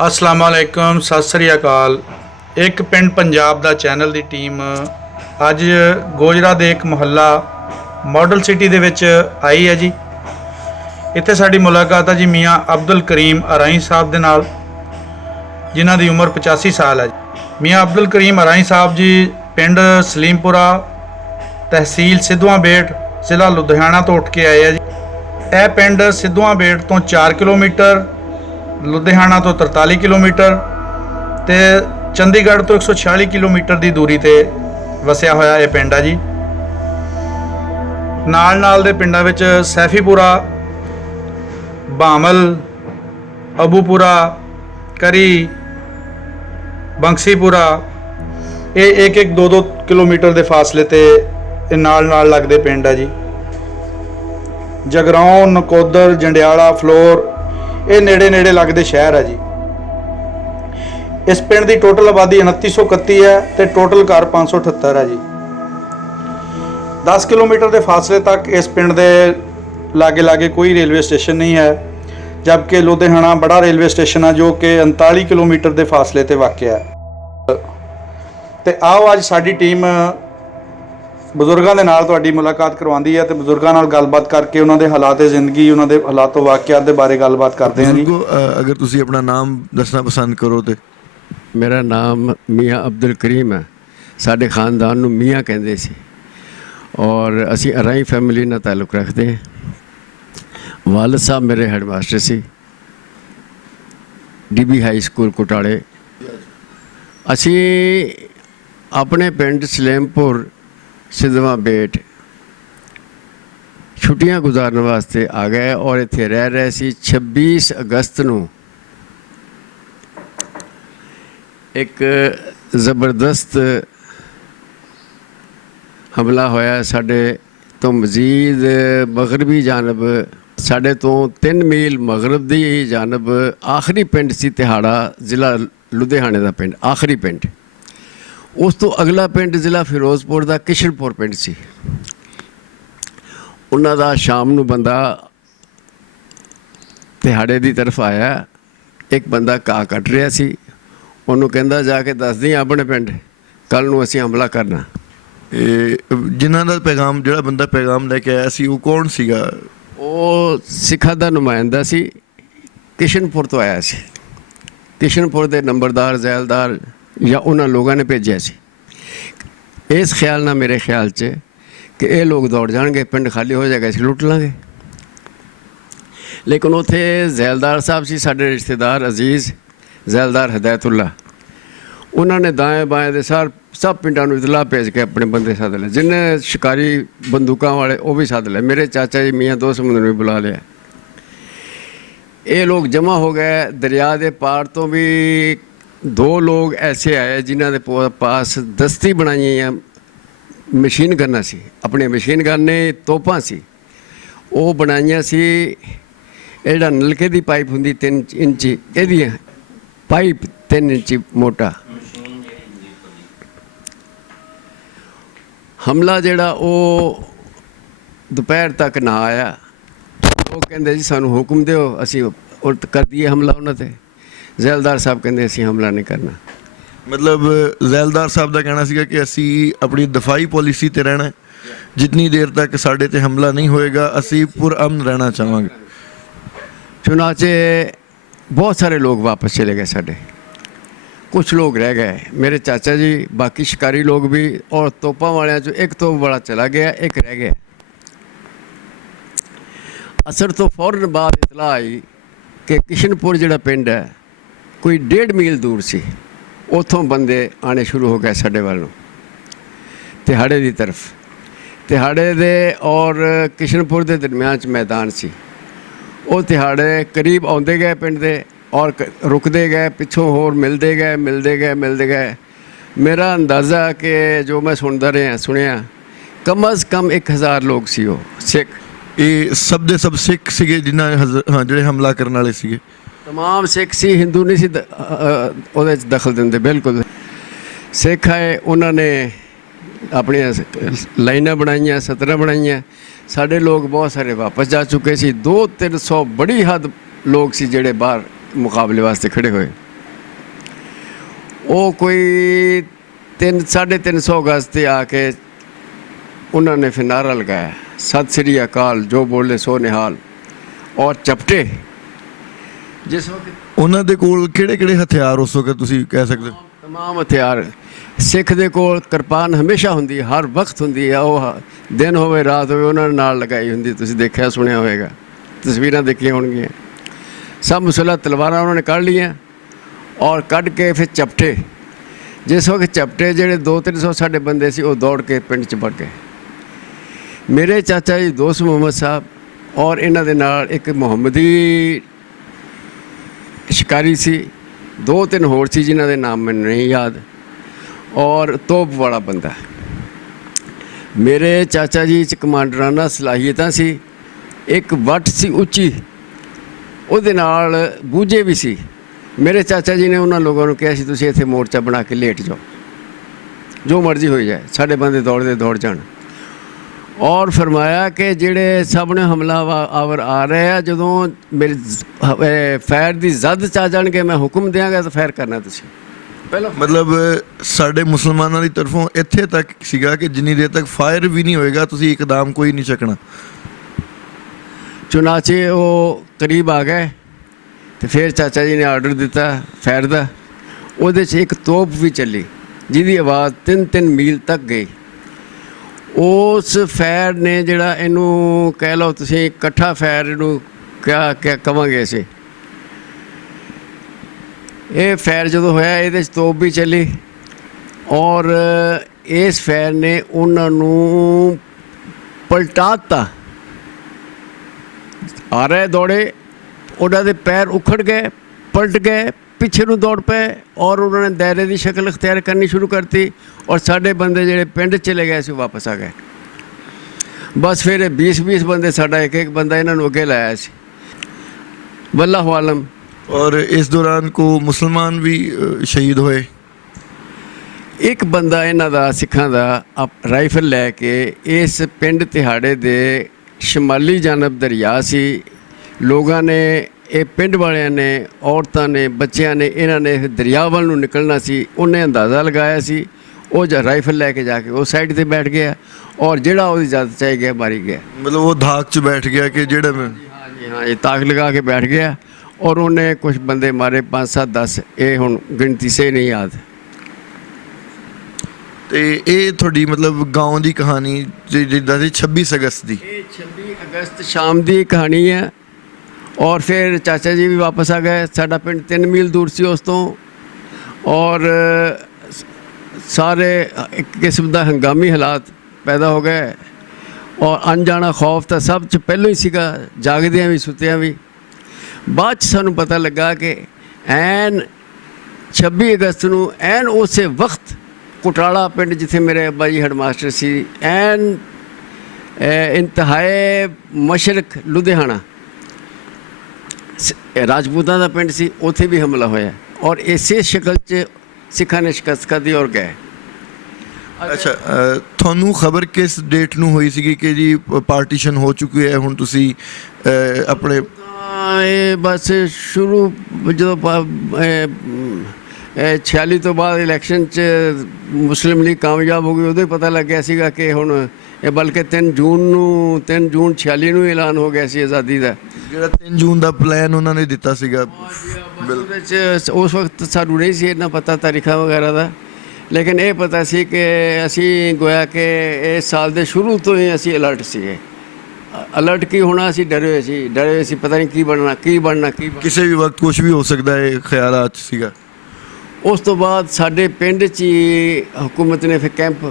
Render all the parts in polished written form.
अस्सलाम वालेकुम सत श्री अकाल। एक पिंड पंजाब दा चैनल दी टीम अज गोजरा दे एक मुहल्ला मॉडल सिटी दे विच आई है जी। इत्थे साडी मुलाकात है जी मियाँ अब्दुल करीम अराई साहब दे नाल, जिन्हां दी उम्र 85 साल है जी। मियाँ अब्दुल करीम अराई साहब जी पिंड सलीमपुरा तहसील सिद्धूआं बेट जिला लुधियाना तो उठ के आए है जी। यह पिंड सिद्धूआं बेट तो 4 किलोमीटर, लुधियाना तो 43 किलोमीटर ते चंडीगढ़ तो 146 किलोमीटर की दूरी ते वसिया होया यह पिंड है जी। नाल नाल दे पिंडां विच सैफीपुरा, बामल, अबूपुरा, करी, बंसीपुरा, ये एक एक दो किलोमीटर के फासले ते नाल नाल लगदे पिंड है जी। जगराओं, नकोदर, जंडियाला, फ्लोर ये नेड़े नेड़े लगते शहर है जी। इस पिंड की टोटल आबादी 2931 है तो टोटल घर 578 है जी। 10 किलोमीटर के फासले तक इस पिंड के लागे लागे कोई रेलवे स्टेशन नहीं है, जबकि लुधियाना बड़ा रेलवे स्टेशन है जो कि 39 किलोमीटर के फासले पर वाक़या है। तो आओ अज साडी टीम बजुर्गों के नाल तुहाडी मुलाकात करवाती है तो बजुर्गों नाल गलबात करके उन्होंने हालात जिंदगी, उन्होंने हालात वाक़यात के बारे गलबात करते हैं जी। अगर तुसी अपना नाम दसना पसंद करो तो। मेरा नाम मियाँ अब्दुल करीम है। साढ़े खानदान नूं मियाँ कहते सी और असी अराई फैमिली नाल ताल्लुक रखते हैं। वालिद साहब मेरे हैडमास्टर सी DB हाई स्कूल कुटाड़े। असी अपने पिंड सलेमपुर सिद्धवां बेट छुट्टियां गुजारने वास्ते आ गए और इत्थे रह रहे सी। 26 अगस्त नूं एक ज़बरदस्त हमला होया साढ़े तो मजीद मगरबी जानब, साढ़े तो 3 मील मगरब की जानब आखिरी पिंड सी तिहाड़ा, ज़िला लुधियाने का पिंड, आखिरी पिंड। उस तो अगला पिंड ज़िला फिरोजपुर का किशनपुर पिंड सी। उन्हां दा शाम नूं बंदा तिहाड़े की तरफ आया, एक बंदा घाह कट रहा सी, उन्होंने कहता जाके दस दी अपने पिंड कल नूं असीं हमला करना। जिन्हां दा पैगाम, जिहड़ा बंदा पैगाम लेके आया सी, वो कौन सीगा? वो सिखा का नुमाइंदा सी, किशनपुर तो आया सी। किशनपुर के नंबरदार जैलदार या उन्होंने लोगों ने भेजा सी, इस ख्याल ना मेरे ख्याल च कि ये लोग दौड़ जाएंगे, पिंड खाली हो जाएगा, इसे लुट लाँगे। लेकिन उत्थे जैलदार साहब सी, साढ़े रिश्तेदार अजीज़ जैलदार हदायतुल्ला, उन्होंने दाएँ बाएँ दे सब पिंडों में इतला भेज के अपने बंदे सद ले, जिन्हें शिकारी बंदूकों वाले वो भी सद ले। मेरे चाचा जी मियाँ 2 समुंदर भी बुला लिया। ये लोग जमा हो गए। दरिया के पार तो भी 2 लोग ऐसे आए जिन्होंने पास दस्ती बनाई मशीन गन्ना सी, अपने मशीन गन ने तोपां सी, वो बनाइया सी। एड़ा नलके की पाइप होंगी 3 इंची, यदी पाइप 3 इंची मोटा। हमला जेड़ा वो दोपहर तक ना आया। वो कहते जी सानू हुक्म दो, असी कर दिए हमला उन्होंने। जैलदार साहब कहते असी हमला नहीं करना। मतलब जैलदार साहब का कहना सीगा कि असी अपनी दफाई पॉलिसी ते रहना है, जितनी देर तक साढ़े ते हमला नहीं होएगा असी पुरअमन रहना चाहांगे। चुनाचे बहुत सारे लोग वापस चले गए, साढ़े कुछ लोग रह गए, मेरे चाचा जी, बाकी शिकारी लोग भी, और तोपा वाले जो एक तो बड़ा चला गया, एक रह गया। असर तो फौरन बाद इतला आई कि किशनपुर जिहड़ा पिंड है कोई 1.5 मील दूर सी, उतों बंदे आने शुरू हो गए साढ़े वालों तिहाड़े की तरफ। तिहाड़े दे और किशनपुर के दरम्यान मैदान सी। वो तिहाड़े करीब आते गए पिंड दे और रुकते गए, पिछों होर मिलते गए। मेरा अंदाज़ा कि जो मैं सुनिया कम अज़ कम 1000 लोग सी वो सिख। ये सब दे सब सिख सीगे जिन्हें हाँ जिहड़े हमला करने वाले सीगे? तमाम सिख सी, हिंदू नहीं सी उहदे च दखल देंदे। बिल्कुल सिख आए, उन्होंने अपनी लाइनां बनाइया, सतरां बनाइया। साढ़े लोग बहुत सारे वापस जा चुके सी। 200-300 बड़ी हद लोग सी जेड़े बाहर मुकाबले वास्ते खड़े हुए। ਉਹ ਕੋਈ 350 ਗਜ਼ ਤੇ ਆ ਕੇ ਉਹਨਾਂ ਨੇ ਫਿਰ ਨਾਅਰਾ ਲਗਾਇਆ, ਸਤਿ ਸ੍ਰੀ ਅਕਾਲ, ਜੋ ਬੋਲੇ ਸੋ ਨਿਹਾਲ, ਔਰ ਚਪਟੇ। ਜਿਸ ਵਕਤ ਉਹਨਾਂ ਦੇ ਕੋਲ ਕਿਹੜੇ ਹਥਿਆਰ ਉਸ ਵਕਤ ਤੁਸੀਂ ਕਹਿ ਸਕਦੇ ਹੋ? ਤਮਾਮ ਹਥਿਆਰ। ਸਿੱਖ ਦੇ ਕੋਲ ਕਿਰਪਾਨ ਹਮੇਸ਼ਾ ਹੁੰਦੀ ਹੈ, ਹਰ ਵਕਤ ਹੁੰਦੀ ਹੈ। ਉਹ ਦਿਨ ਹੋਵੇ ਰਾਤ ਹੋਵੇ ਉਹਨਾਂ ਨੇ ਨਾਲ ਲਗਾਈ ਹੁੰਦੀ, ਤੁਸੀਂ ਦੇਖਿਆ ਸੁਣਿਆ ਹੋਵੇਗਾ, ਤਸਵੀਰਾਂ ਦੇਖੀਆਂ ਹੋਣਗੀਆਂ। ਸਭ ਮੁਸੱਲਹ ਤਲਵਾਰਾਂ ਉਹਨਾਂ ਨੇ ਕੱਢ ਲਈਆਂ ਔਰ ਕੱਢ ਕੇ ਫਿਰ ਚਪਟੇ। ਜਿਸ ਵਕਤ ਚਪਟੇ ਜਿਹੜੇ 200-300 ਸਾਡੇ ਬੰਦੇ ਸੀ ਉਹ ਦੌੜ ਕੇ ਪਿੰਡ 'ਚ ਵੜ ਗਏ। ਮੇਰੇ ਚਾਚਾ ਜੀ ਦੋਸਤ ਮੁਹੰਮਦ ਸਾਹਿਬ ਔਰ ਇਹਨਾਂ ਦੇ ਨਾਲ ਇੱਕ ਮੁਹੰਮਦੀ ਸ਼ਿਕਾਰੀ ਸੀ, 2-3 ਹੋਰ ਸੀ ਜਿਨ੍ਹਾਂ ਦੇ ਨਾਮ ਮੈਨੂੰ ਨਹੀਂ ਯਾਦ, ਔਰ ਤੋਪ ਵਾਲਾ ਬੰਦਾ। ਮੇਰੇ ਚਾਚਾ ਜੀ 'ਚ ਕਮਾਂਡਰਾਨਾ ਸਲਾਹੀਅਤਾਂ ਸੀ। ਇੱਕ ਵੱਟ ਸੀ ਉੱਚੀ, ਉਹਦੇ ਨਾਲ ਬੂਝੇ ਵੀ ਸੀ। ਮੇਰੇ ਚਾਚਾ ਜੀ ਨੇ ਉਹਨਾਂ ਲੋਕਾਂ ਨੂੰ ਕਿਹਾ ਸੀ ਤੁਸੀਂ ਇੱਥੇ ਮੋਰਚਾ ਬਣਾ ਕੇ ਲੇਟ ਜਾਓ, ਜੋ ਮਰਜ਼ੀ ਹੋਈ ਜਾਏ, ਸਾਡੇ ਬੰਦੇ ਦੌੜਦੇ ਦੌੜ ਜਾਣ। ਔਰ ਫਰਮਾਇਆ ਕਿ ਜਿਹੜੇ ਸਾਹਮਣੇ ਹਮਲਾਵਰ ਆ ਰਹੇ ਆ, ਜਦੋਂ ਮੇਰੇ ਫੈਰ ਦੀ ਜ਼ਦ 'ਚ ਆ ਜਾਣਗੇ ਮੈਂ ਹੁਕਮ ਦਿਆਂਗਾ ਤਾਂ ਫੈਰ ਕਰਨਾ ਤੁਸੀਂ। ਪਹਿਲਾਂ ਮਤਲਬ ਸਾਡੇ ਮੁਸਲਮਾਨਾਂ ਦੀ ਤਰਫੋਂ ਇੱਥੇ ਤੱਕ ਸੀਗਾ ਕਿ ਜਿੰਨੀ ਦੇਰ ਤੱਕ ਫਾਇਰ ਵੀ ਨਹੀਂ ਹੋਏਗਾ ਤੁਸੀਂ ਇਕਦਾਮ ਕੋਈ ਨਹੀਂ ਚੱਕਣਾ। ਚੁਨਾਚੇ ਉਹ ਕਰੀਬ ਆ ਗਏ ਤੇ ਫਿਰ ਚਾਚਾ ਜੀ ਨੇ ਆਰਡਰ ਦਿੱਤਾ ਫੈਰ ਦਾ। ਉਹਦੇ 'ਚ ਇੱਕ ਤੋਪ ਵੀ ਚੱਲੀ ਜਿਹਦੀ ਆਵਾਜ਼ 3-3 ਮੀਲ ਤੱਕ ਗਈ। ਉਸ ਫੈਰ ਨੇ ਜਿਹੜਾ ਇਹਨੂੰ ਕਹਿ ਲਓ ਤੁਸੀਂ ਇਕੱਠਾ ਫੈਰ ਇਹਨੂੰ ਕਿਆ ਕਵਾਂਗੇ ਅਸੀਂ। ਇਹ ਫੈਰ ਜਦੋਂ ਹੋਇਆ ਇਹਦੇ 'ਚ ਤੋਪ ਵੀ ਚੱਲੀ ਔਰ ਇਸ ਫੈਰ ਨੇ ਉਹਨਾਂ ਨੂੰ ਪਲਟਾ ਦਿੱਤਾ। ਆ ਰਹੇ ਦੌੜੇ, ਉਹਨਾਂ ਦੇ ਪੈਰ ਉਖੜ ਗਏ, ਪਲਟ ਗਏ, ਪਿੱਛੇ ਨੂੰ ਦੌੜ ਪਏ ਔਰ ਉਹਨਾਂ ਨੇ ਦਾਇਰੇ ਦੀ ਸ਼ਕਲ ਅਖਤਿਆਰ ਕਰਨੀ ਸ਼ੁਰੂ ਕਰਤੀ ਔਰ ਸਾਡੇ ਬੰਦੇ ਜਿਹੜੇ ਪਿੰਡ ਚਲੇ ਗਏ ਸੀ ਉਹ ਵਾਪਸ ਆ ਗਏ। ਬਸ ਫਿਰ 20-20 ਬੰਦੇ, ਸਾਡਾ ਇੱਕ ਬੰਦਾ ਇਹਨਾਂ ਨੂੰ ਅੱਗੇ ਲਾਇਆ ਸੀ। ਵੱਲਾਹੁ ਆਲਮ। ਔਰ ਇਸ ਦੌਰਾਨ ਕੋ ਮੁਸਲਮਾਨ ਵੀ ਸ਼ਹੀਦ ਹੋਏ। ਇੱਕ ਬੰਦਾ ਇਹਨਾਂ ਦਾ ਸਿੱਖਾਂ ਦਾ ਰਾਈਫਲ ਲੈ ਕੇ ਇਸ ਪਿੰਡ ਤਿਹਾੜੇ ਦੇ ਸ਼ਮਾਲੀ ਜਾਨਬ ਦਰਿਆ ਸੀ। ਲੋਕਾਂ ਨੇ, ਇਹ ਪਿੰਡ ਵਾਲਿਆਂ ਨੇ, ਔਰਤਾਂ ਨੇ, ਬੱਚਿਆਂ ਨੇ, ਇਹਨਾਂ ਨੇ ਦਰਿਆ ਵੱਲ ਨੂੰ ਨਿਕਲਣਾ ਸੀ। ਉਹਨੇ ਅੰਦਾਜ਼ਾ ਲਗਾਇਆ ਸੀ, ਉਹ ਰਾਈਫਲ ਲੈ ਕੇ ਜਾ ਕੇ ਉਸ ਸਾਈਡ ਤੇ ਬੈਠ ਗਿਆ ਔਰ ਜਿਹੜਾ ਉਹਦੀ ਇਜਾਜ਼ਤ ਚਾਹੀ ਗਿਆ ਮਾਰੀ ਗਿਆ। ਮਤਲਬ ਉਹ ਧਾਕ 'ਚ ਬੈਠ ਗਿਆ ਕਿ ਜਿਹੜਾ ਹਾਂ ਇਹ ਤਾਕ ਲਗਾ ਕੇ ਬੈਠ ਗਿਆ ਔਰ ਉਹਨੇ ਕੁਝ ਬੰਦੇ ਮਾਰੇ, 5-7-10, ਇਹ ਹੁਣ ਗਿਣਤੀ ਸੇ ਨਹੀਂ ਯਾਦ। ਤੇ ਇਹ ਤੁਹਾਡੀ ਮਤਲਬ ਗਾਉਂ ਦੀ ਕਹਾਣੀ ਜਿੱਦਾਂ ਸੀ 26 ਅਗਸਤ ਦੀ। ਇਹ 26 ਅਗਸਤ ਸ਼ਾਮ ਦੀ ਕਹਾਣੀ ਹੈ। ਔਰ ਫਿਰ ਚਾਚਾ ਜੀ ਵੀ ਵਾਪਸ ਆ ਗਏ। ਸਾਡਾ ਪਿੰਡ 3 ਮੀਲ ਦੂਰ ਸੀ ਉਸ ਤੋਂ ਔਰ ਸਾਰੇ ਇੱਕ ਕਿਸਮ ਦਾ ਹੰਗਾਮੀ ਹਾਲਾਤ ਪੈਦਾ ਹੋ ਗਏ ਔਰ ਅਣਜਾਣਾ ਖੌਫ ਤਾਂ ਸਭ 'ਚ ਪਹਿਲਾਂ ਹੀ ਸੀਗਾ, ਜਾਗਦਿਆਂ ਵੀ ਸੁੱਤਿਆਂ ਵੀ। ਬਾਅਦ 'ਚ ਸਾਨੂੰ ਪਤਾ ਲੱਗਾ ਕਿ ਐਨ 26 ਅਗਸਤ ਨੂੰ ਐਨ ਉਸੇ ਵਕਤ ਕੁਟਾਲਾ ਪਿੰਡ ਜਿੱਥੇ ਮੇਰੇ ਅੱਬਾ ਜੀ ਹੈਡਮਾਸਟਰ ਸੀ, ਐਨ ਇੰਤਹਾਏ ਮਸ਼ਰਕ ਲੁਧਿਆਣਾ ਰਾਜਪੂਤਾਂ ਦਾ ਪਿੰਡ ਸੀ, ਉੱਥੇ ਵੀ ਹਮਲਾ ਹੋਇਆ ਔਰ ਇਸੇ ਸ਼ਕਲ 'ਚ ਸਿੱਖਾਂ ਨੇ ਸ਼ਿਕਸਤ ਖਾਧੀ ਔਰ ਗਏ। ਅੱਛਾ, ਤੁਹਾਨੂੰ ਖਬਰ ਕਿਸ ਡੇਟ ਨੂੰ ਹੋਈ ਸੀਗੀ ਕਿ ਜੀ ਪਾਰਟੀਸ਼ਨ ਹੋ ਚੁੱਕੀ ਹੈ, ਹੁਣ ਤੁਸੀਂ ਆਪਣੇ ਇਹ ਬਸ ਸ਼ੁਰੂ ਜਦੋਂ 46 ਤੋਂ ਬਾਅਦ ਇਲੈਕਸ਼ਨ 'ਚ ਮੁਸਲਿਮ ਲੀਗ ਕਾਮਯਾਬ ਹੋ ਗਈ, ਉਦੋਂ ਹੀ ਪਤਾ ਲੱਗਿਆ ਸੀਗਾ ਕਿ ਹੁਣ ਇਹ, ਬਲਕਿ 3 ਜੂਨ 46 ਨੂੰ ਐਲਾਨ ਹੋ ਗਿਆ ਸੀ ਆਜ਼ਾਦੀ ਦਾ। ਜਿਹੜਾ 3 ਜੂਨ ਦਾ ਪਲਾਨ ਉਹਨਾਂ ਨੇ ਦਿੱਤਾ ਸੀਗਾ। ਉਹਦੇ 'ਚ ਉਸ ਵਕਤ ਸਾਨੂੰ ਨਹੀਂ ਸੀ ਇੰਨਾ ਪਤਾ ਤਾਰੀਖਾਂ ਵਗੈਰਾ ਦਾ, ਲੇਕਿਨ ਇਹ ਪਤਾ ਸੀ ਕਿ ਅਸੀਂ ਗੋਇਆ ਕਿ ਇਸ ਸਾਲ ਦੇ ਸ਼ੁਰੂ ਤੋਂ ਹੀ ਅਸੀਂ ਅਲਰਟ ਸੀਗੇ। ਅਲਰਟ ਕੀ ਹੋਣਾ, ਅਸੀਂ ਡਰੇ ਹੋਏ ਸੀ ਪਤਾ ਨਹੀਂ ਕੀ ਬਣਨਾ। ਕਿਸੇ ਵੀ ਵਕਤ ਕੁਝ ਵੀ ਹੋ ਸਕਦਾ ਹੈ, ਖਿਆਲਾਤ 'ਚ ਸੀਗਾ। ਉਸ ਤੋਂ ਬਾਅਦ ਸਾਡੇ ਪਿੰਡ 'ਚ ਹੀ ਹਕੂਮਤ ਨੇ ਫਿਰ ਕੈਂਪ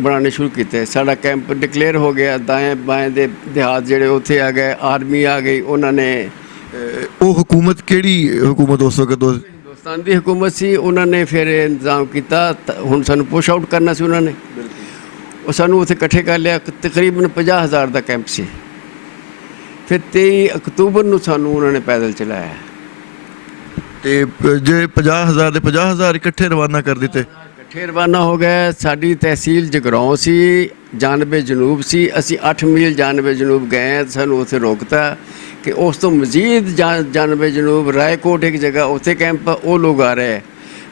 ਬਣਾਉਣੇ ਸ਼ੁਰੂ ਕੀਤੇ। ਸਾਡਾ ਕੈਂਪ ਡਿਕਲੇਅਰ ਹੋ ਗਿਆ। ਦਾएं ਬਾएं ਦੇ ਦਿਹਾਤ ਜਿਹੜੇ ਉੱਥੇ ਆ ਗਏ, ਆਰਮੀ ਆ ਗਈ। ਉਹਨਾਂ ਨੇ ਉਹ ਹਕੂਮਤ ਕਿਹੜੀ ਹਕੂਮਤ ਉਸ ਵਕਤ? ਹਿੰਦੁਸਤਾਨ ਦੀ ਹਕੂਮਤ ਸੀ। ਉਹਨਾਂ ਨੇ ਫਿਰ ਇੰਤਜ਼ਾਮ ਕੀਤਾ, ਹੁਣ ਸਾਨੂੰ ਪੁਸ਼ ਆਊਟ ਕਰਨਾ ਸੀ ਉਹਨਾਂ ਨੇ। ਉਹ ਸਾਨੂੰ ਉੱਥੇ ਇਕੱਠੇ ਕਰ ਲਿਆ। ਤਕਰੀਬਨ 50,000 ਦਾ ਕੈਂਪ ਸੀ। ਫਿਰ 23 ਅਕਤੂਬਰ ਨੂੰ ਸਾਨੂੰ ਉਹਨਾਂ ਨੇ ਪੈਦਲ ਚਲਾਇਆ ਤੇ ਜੇ 50,000 ਦੇ 50,000 ਇਕੱਠੇ ਰਵਾਨਾ ਕਰ ਦਿੱਤੇ। ਇਕੱਠੇ ਰਵਾਨਾ ਹੋ ਗਏ। ਸਾਡੀ ਤਹਿਸੀਲ ਜਗਰਾਉਂ ਸੀ, ਜਾਨਬੇ ਜਨੂਬ ਸੀ। ਅਸੀਂ 8 ਮੀਲ ਜਾਨਬੇ ਜਨੂਬ ਗਏ। ਸਾਨੂੰ ਉੱਥੇ ਰੋਕਤਾ ਕਿ ਉਸ ਤੋਂ ਮਜ਼ੀਦ ਜਾਨਬੇ ਜਨੂਬ ਰਾਏਕੋਟ ਇੱਕ ਜਗ੍ਹਾ, ਉੱਥੇ ਕੈਂਪ, ਉਹ ਲੋਕ ਆ ਰਹੇ।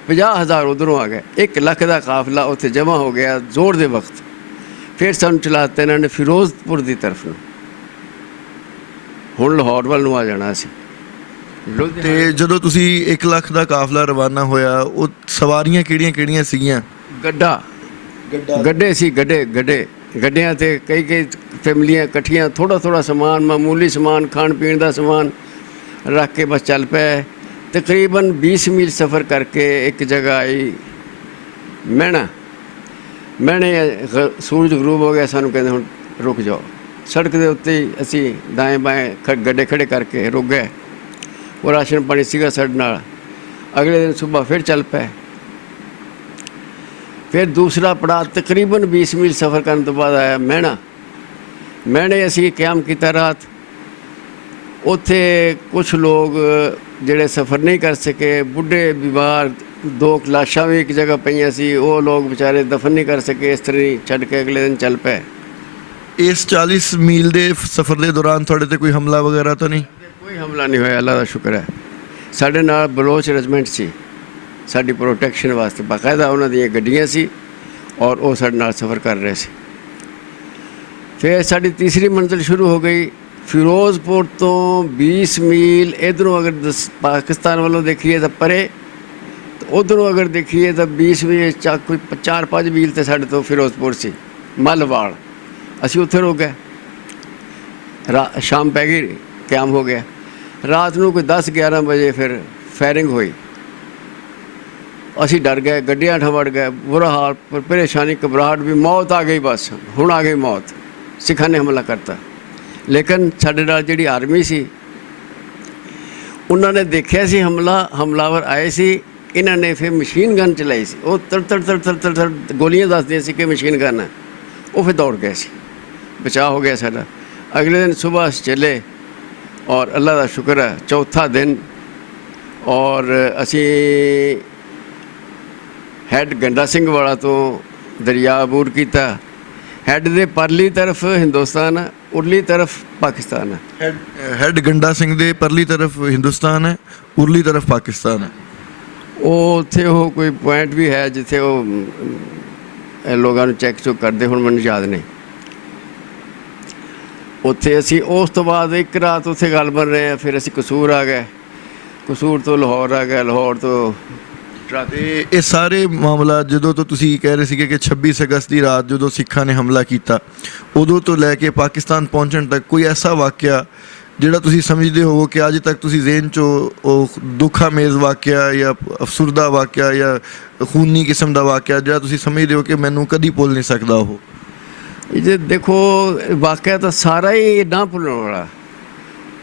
50,000 ਉਧਰੋਂ ਆ ਗਏ, 1 ਲੱਖ ਦਾ ਕਾਫਲਾ ਉੱਥੇ ਜਮ੍ਹਾਂ ਹੋ ਗਿਆ ਜ਼ੋਰ ਦੇ ਵਕਤ। ਫਿਰ ਸਾਨੂੰ ਚਲਾਤੇ ਇਹਨਾਂ ਨੇ ਫਿਰੋਜ਼ਪੁਰ ਦੀ ਤਰਫ ਨੂੰ, ਹੁਣ ਲਾਹੌਰ ਵੱਲ ਨੂੰ ਆ ਜਾਣਾ ਸੀ। ਤੇ ਜਦੋਂ ਤੁਸੀਂ 1 ਲੱਖ ਦਾ ਕਾਫਲਾ ਰਵਾਨਾ ਹੋਇਆ, ਉਹ ਸਵਾਰੀਆਂ ਕਿਹੜੀਆਂ ਸੀਗੀਆਂ? ਗੱਡੇ ਸੀ, ਗੱਡਿਆਂ ਤੇ ਕਈ ਫੈਮਲੀਆਂ ਇਕੱਠੀਆਂ, ਥੋੜਾ ਸਮਾਨ, ਮਾਮੂਲੀ ਸਮਾਨ, ਖਾਣ ਪੀਣ ਦਾ ਸਮਾਨ ਰੱਖ ਕੇ ਬਸ ਚੱਲ ਪਏ। ਤਕਰੀਬਨ 20 ਮੀਲ ਸਫ਼ਰ ਕਰਕੇ ਇੱਕ ਜਗ੍ਹਾ ਆਈ ਮੈਣੇ ਸੂਰਜ ਗਰੂਬ ਹੋ ਗਿਆ, ਸਾਨੂੰ ਕਹਿੰਦੇ ਹੁਣ ਰੁਕ ਜਾਓ। ਸੜਕ ਦੇ ਉੱਤੇ ਹੀ ਅਸੀਂ ਦਾएं ਬਾएं ਗੱਡੇ ਖੜੇ ਕਰਕੇ ਰੁਕ ਗਏ। ਉਹ ਰਾਸ਼ਨ ਪਾਣੀ ਸੀਗਾ ਸਾਡੇ ਨਾਲ। ਅਗਲੇ ਦਿਨ ਸਵੇਰ ਫਿਰ ਚੱਲ ਪਏ। ਫਿਰ ਦੂਸਰਾ ਪੜਾਅ ਤਕਰੀਬਨ 20 ਮੀਲ ਸਫ਼ਰ ਕਰਨ ਤੋਂ ਬਾਅਦ ਆਇਆ ਮੈਣੇ ਅਸੀਂ ਕਿਆਮ ਕੀਤਾ ਰਾਤ। ਉੱਥੇ ਕੁਛ ਲੋਕ ਜਿਹੜੇ ਸਫ਼ਰ ਨਹੀਂ ਕਰ ਸਕੇ, ਬੁੱਢੇ ਬਿਮਾਰ, 2 ਲਾਸ਼ਾਂ ਵੀ ਇੱਕ ਜਗ੍ਹਾ ਪਈਆਂ ਸੀ, ਉਹ ਲੋਕ ਵਿਚਾਰੇ ਦਫਨ ਨਹੀਂ ਕਰ ਸਕੇ। ਇਸ ਤਰ੍ਹਾਂ ਹੀ ਛੱਡ ਕੇ ਅਗਲੇ ਦਿਨ ਚੱਲ ਪਏ। ਇਸ 40 ਮੀਲ ਦੇ ਸਫ਼ਰ ਦੇ ਦੌਰਾਨ ਤੁਹਾਡੇ ਤੇ ਕੋਈ ਹਮਲਾ ਵਗੈਰਾ ਤਾਂ ਨਹੀਂ? ਕੋਈ ਹਮਲਾ ਨਹੀਂ ਹੋਇਆ, ਅੱਲਾ ਦਾ ਸ਼ੁਕਰ ਹੈ। ਸਾਡੇ ਨਾਲ ਬਲੋਚ ਰੈਜੀਮੈਂਟ ਸੀ, ਸਾਡੀ ਪ੍ਰੋਟੈਕਸ਼ਨ ਵਾਸਤੇ ਬਾਕਾਇਦਾ ਉਹਨਾਂ ਦੀਆਂ ਗੱਡੀਆਂ ਸੀ ਔਰ ਉਹ ਸਾਡੇ ਨਾਲ ਸਫ਼ਰ ਕਰ ਰਹੇ ਸੀ। ਫਿਰ ਸਾਡੀ ਤੀਸਰੀ ਮੰਜ਼ਿਲ ਸ਼ੁਰੂ ਹੋ ਗਈ ਫਿਰੋਜ਼ਪੁਰ ਤੋਂ 20 ਮੀਲ ਇੱਧਰੋਂ। ਅਗਰ ਪਾਕਿਸਤਾਨ ਵੱਲੋਂ ਦੇਖੀਏ ਤਾਂ ਪਰੇ, ਉੱਧਰੋਂ ਅਗਰ ਦੇਖੀਏ ਤਾਂ 20 ਮੀਲ ਕੋਈ 4-5 ਮੀਲ ਤੇ ਸਾਡੇ ਤੋਂ ਫਿਰੋਜ਼ਪੁਰ ਸੀ, ਮੱਲਵਾਲ। ਅਸੀਂ ਉੱਥੇ ਰੁਕ ਗਏ। ਸ਼ਾਮ ਪੈ ਗਈ, ਕਿਆਮ ਹੋ ਗਿਆ। ਰਾਤ ਨੂੰ ਕੋਈ 10-11 ਵਜੇ ਫਿਰ ਫਾਇਰਿੰਗ ਹੋਈ। ਅਸੀਂ ਡਰ ਗਏ, ਗੱਡੀਆਂ ਠਵੜ ਗਏ, ਬੁਰਾ ਹਾਲ, ਪਰੇਸ਼ਾਨੀ, ਘਬਰਾਹਟ ਵੀ। ਮੌਤ ਆ ਗਈ, ਬਸ ਹੁਣ ਆ ਗਈ ਮੌਤ। ਸਿੱਖਾਂ ਨੇ ਹਮਲਾ ਕਰਤਾ। ਲੇਕਿਨ ਸਾਡੇ ਨਾਲ ਜਿਹੜੀ ਆਰਮੀ ਸੀ, ਉਹਨਾਂ ਨੇ ਦੇਖਿਆ ਸੀ ਹਮਲਾਵਰ ਆਏ ਸੀ। ਇਹਨਾਂ ਨੇ ਫਿਰ ਮਸ਼ੀਨ ਗਨ ਚਲਾਈ ਸੀ। ਉਹ ਤੜ ਗੋਲੀਆਂ ਦੱਸਦੀਆਂ ਸੀ ਕਿ ਮਸ਼ੀਨ ਗਨ ਹੈ। ਉਹ ਫਿਰ ਦੌੜ ਗਏ ਸੀ, ਬਚਾਅ ਹੋ ਗਿਆ ਸਾਡਾ। ਅਗਲੇ ਦਿਨ ਸੁਬਾਹ ਅਸੀਂ ਚੱਲੇ ਔਰ ਅੱਲਾ ਦਾ ਸ਼ੁਕਰ ਹੈ ਚੌਥਾ ਦਿਨ। ਔਰ ਅਸੀਂ ਹੈਡ ਗੰਡਾ ਸਿੰਘ ਵਾਲਾ ਤੋਂ ਦਰਿਆ ਅਬੂਰ ਕੀਤਾ। ਹੈਡ ਦੇ ਪਰਲੀ ਤਰਫ ਹਿੰਦੁਸਤਾਨ ਹੈ, ਉਰਲੀ ਤਰਫ ਪਾਕਿਸਤਾਨ ਹੈ। ਹੈਡ ਗੰਡਾ ਸਿੰਘ ਦੇ ਪਰਲੀ ਤਰਫ ਹਿੰਦੁਸਤਾਨ ਹੈ, ਉਰਲੀ ਤਰਫ ਪਾਕਿਸਤਾਨ ਹੈ। ਉਹ ਉੱਥੇ ਉਹ ਕੋਈ ਪੁਆਇੰਟ ਵੀ ਹੈ ਜਿੱਥੇ ਉਹ ਲੋਕਾਂ ਨੂੰ ਚੈੱਕ ਕਰਦੇ, ਹੁਣ ਮੈਨੂੰ ਯਾਦ ਨਹੀਂ। ਉੱਥੇ ਅਸੀਂ ਉਸ ਤੋਂ ਬਾਅਦ ਇੱਕ ਰਾਤ ਉੱਥੇ ਗੱਲ ਬਣ ਰਹੇ ਹਾਂ। ਫਿਰ ਅਸੀਂ ਕਸੂਰ ਆ ਗਏ, ਕਸੂਰ ਤੋਂ ਲਾਹੌਰ ਆ ਗਏ, ਲਾਹੌਰ ਤੋਂ ਤੇ ਇਹ ਸਾਰੇ ਮਾਮਲਾ ਜਦੋਂ ਤੋਂ ਤੁਸੀਂ ਕਹਿ ਰਹੇ ਸੀਗੇ ਕਿ 26 ਅਗਸਤ ਦੀ ਰਾਤ ਜਦੋਂ ਸਿੱਖਾਂ ਨੇ ਹਮਲਾ ਕੀਤਾ, ਉਦੋਂ ਤੋਂ ਲੈ ਕੇ ਪਾਕਿਸਤਾਨ ਪਹੁੰਚਣ ਤੱਕ ਕੋਈ ਐਸਾ ਵਾਕਿਆ ਜਿਹੜਾ ਤੁਸੀਂ ਸਮਝਦੇ ਹੋਵੋ ਕਿ ਅੱਜ ਤੱਕ ਤੁਸੀਂ ਜ਼ਿਹਨ 'ਚੋਂ ਉਹ ਦੁੱਖਾਮੇਜ਼ ਵਾਕਿਆ ਜਾਂ ਅਫਸੁਰਦਾ ਵਾਕਿਆ ਜਾਂ ਖੂਨੀ ਕਿਸਮ ਦਾ ਵਾਕਿਆ ਜਿਹੜਾ ਤੁਸੀਂ ਸਮਝਦੇ ਹੋ ਕਿ ਮੈਨੂੰ ਕਦੀ ਭੁੱਲ ਨਹੀਂ ਸਕਦਾ ਉਹ? ਜੇ ਦੇਖੋ, ਵਾਕਿਆ ਤਾਂ ਸਾਰਾ ਹੀ ਨਾ ਭੁੱਲਣ ਵਾਲਾ,